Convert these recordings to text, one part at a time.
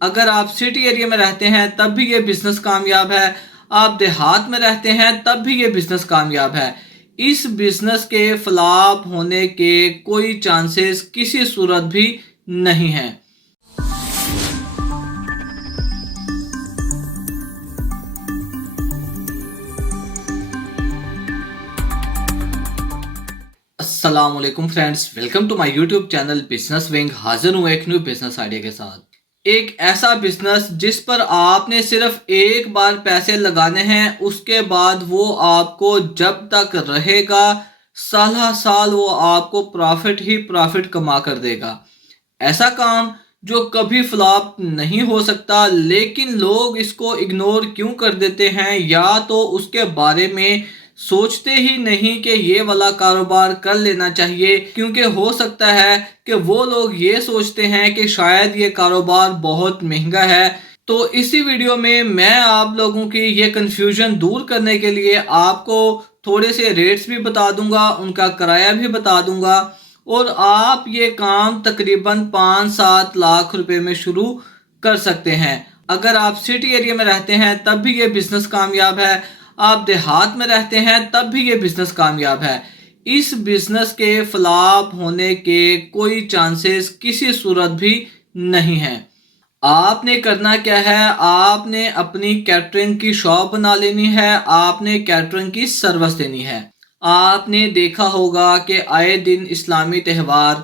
اگر آپ city area میں رہتے ہیں تب بھی یہ بزنس کامیاب ہے، آپ دیہات میں رہتے ہیں تب بھی یہ بزنس کامیاب ہے۔ اس بزنس کے فلاپ ہونے کے کوئی چانسز کسی صورت بھی نہیں ہیں۔ السلام علیکم friends, welcome to my YouTube channel Business Wing. حاضر ہوں ایک نیو بزنس آئیڈیا کے ساتھ۔ ایک ایسا بزنس جس پر آپ نے صرف ایک بار پیسے لگانے ہیں، اس کے بعد وہ آپ کو جب تک رہے گا سالہ سال وہ آپ کو پروفٹ ہی پروفٹ کما کر دے گا۔ ایسا کام جو کبھی فلاپ نہیں ہو سکتا، لیکن لوگ اس کو اگنور کیوں کر دیتے ہیں، یا تو اس کے بارے میں سوچتے ہی نہیں کہ یہ والا کاروبار کر لینا چاہیے، کیونکہ ہو سکتا ہے کہ وہ لوگ یہ سوچتے ہیں کہ شاید یہ کاروبار بہت مہنگا ہے۔ تو اسی ویڈیو میں آپ لوگوں کی یہ کنفیوژن دور کرنے کے لیے آپ کو تھوڑے سے ریٹس بھی بتا دوں گا، ان کا کرایہ بھی بتا دوں گا، اور آپ یہ کام تقریباً 5-7 لاکھ روپے میں شروع کر سکتے ہیں۔ اگر آپ سٹی ایریا میں رہتے ہیں تب بھی یہ بزنس کامیاب ہے، آپ دیہات میں رہتے ہیں تب بھی یہ بزنس کامیاب ہے۔ اس بزنس کے فلاپ ہونے کے کوئی چانسز کسی صورت بھی نہیں ہیں۔ آپ نے کرنا کیا ہے، آپ نے اپنی کیٹرنگ کی شاپ بنا لینی ہے، آپ نے کیٹرنگ کی سروس دینی ہے۔ آپ نے دیکھا ہوگا کہ آئے دن اسلامی تہوار،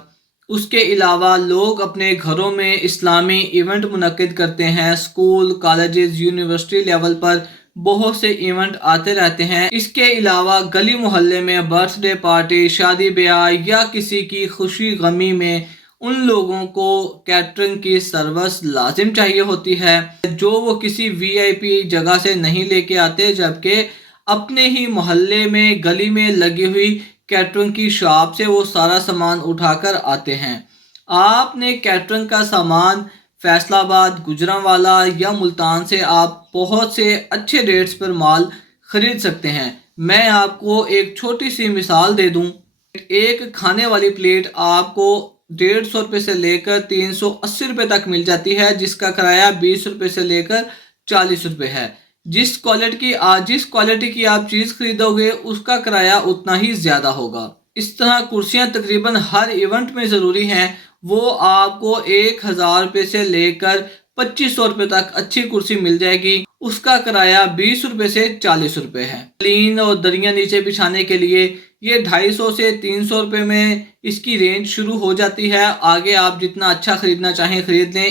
اس کے علاوہ لوگ اپنے گھروں میں اسلامی ایونٹ منعقد کرتے ہیں، اسکول، کالجز، یونیورسٹی لیول پر بہت سے ایونٹ آتے رہتے ہیں۔ اس کے علاوہ گلی محلے میں برتھ ڈے پارٹی، شادی بیاہ یا کسی کی خوشی غمی میں ان لوگوں کو کیٹرنگ کی سروس لازم چاہیے ہوتی ہے، جو وہ کسی وی آئی پی جگہ سے نہیں لے کے آتے، جبکہ اپنے ہی محلے میں گلی میں لگی ہوئی کیٹرنگ کی شاپ سے وہ سارا سامان اٹھا کر آتے ہیں۔ آپ نے کیٹرنگ کا سامان فیصل آباد، گجرانوالہ یا ملتان سے آپ بہت سے اچھے ریٹس پر مال خرید سکتے ہیں۔ میں آپ کو ایک چھوٹی سی مثال دے دوں، ایک کھانے والی پلیٹ آپ کو 150 روپے سے لے کر 380 روپے تک مل جاتی ہے، جس کا کرایہ 20 روپے سے لے کر 40 روپے ہے۔ جس کوالٹی کی آپ چیز خریدو گے اس کا کرایہ اتنا ہی زیادہ ہوگا۔ اس طرح کرسیاں تقریباً ہر ایونٹ میں ضروری ہیں، وہ آپ کو 1000 روپے سے لے کر 2500 روپے تک اچھی کرسی مل جائے گی، اس کا کرایہ 20 روپے سے 40 روپے ہے۔ قالین اور دریاں نیچے بچھانے کے لیے یہ 250 سے 300 روپے میں اس کی رینج شروع ہو جاتی ہے، آگے آپ جتنا اچھا خریدنا چاہیں خرید لیں۔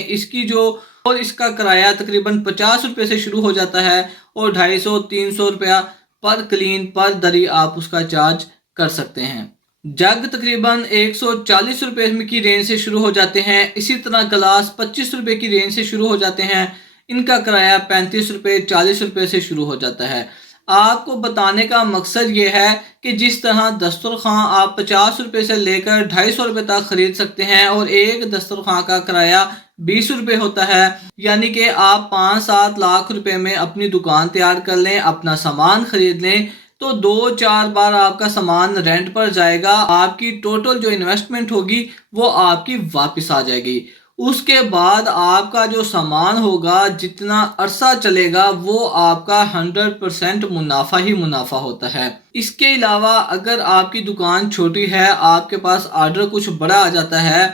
اس کا کرایہ تقریباً 50 روپے سے شروع ہو جاتا ہے، اور 250-300 روپیہ پر قالین پر دری آپ اس کا چارج کر سکتے ہیں۔ جگ تقریباً 140 روپے کی رینج سے شروع ہو جاتے ہیں، اسی طرح گلاس 25 روپے کی رینج سے شروع ہو جاتے ہیں، ان کا کرایہ 35 روپے 40 روپے سے شروع ہو جاتا ہے۔ آپ کو بتانے کا مقصد یہ ہے کہ جس طرح دسترخوان آپ 50 روپے سے لے کر 250 روپے تک خرید سکتے ہیں، اور ایک دسترخوان کا کرایہ 20 روپے ہوتا ہے، یعنی کہ آپ 5-7 لاکھ روپے میں اپنی دکان تیار کر لیں، اپنا سامان خرید لیں، تو 2-4 بار آپ کا سامان رینٹ پر جائے گا، آپ کی ٹوٹل جو انویسٹمنٹ ہوگی وہ آپ کی واپس آ جائے گی۔ اس کے بعد آپ کا جو سامان ہوگا جتنا عرصہ چلے گا وہ آپ کا 100% منافع ہی منافع ہوتا ہے۔ اس کے علاوہ اگر آپ کی دکان چھوٹی ہے، آپ کے پاس آرڈر کچھ بڑا آ جاتا ہے،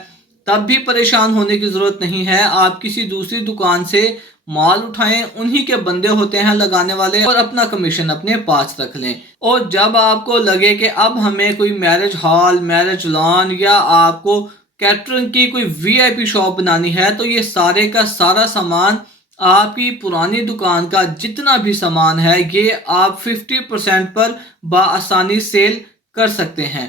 تب بھی پریشان ہونے کی ضرورت نہیں ہے، آپ کسی دوسری دکان سے مال اٹھائیں، انہی کے بندے ہوتے ہیں لگانے والے، اور اپنا کمیشن اپنے پاس رکھ لیں۔ اور جب آپ کو لگے کہ اب ہمیں کوئی میرج ہال، میرج لان یا آپ کو کیٹرنگ کی کوئی وی آئی پی شاپ بنانی ہے، تو یہ سارے کا سارا سامان آپ کی پرانی دکان کا جتنا بھی سامان ہے یہ آپ 50% پر بآسانی سیل کر سکتے ہیں۔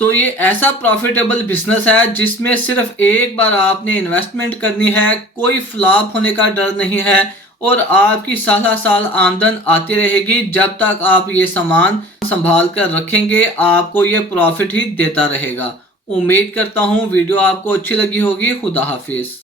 تو یہ ایسا پروفیٹیبل بزنس ہے جس میں صرف ایک بار آپ نے انویسٹمنٹ کرنی ہے، کوئی فلاپ ہونے کا ڈر نہیں ہے، اور آپ کی سالہ سال آمدن آتی رہے گی جب تک آپ یہ سامان سنبھال کر رکھیں گے، آپ کو یہ پروفٹ ہی دیتا رہے گا۔ امید کرتا ہوں ویڈیو آپ کو اچھی لگی ہوگی۔ خدا حافظ۔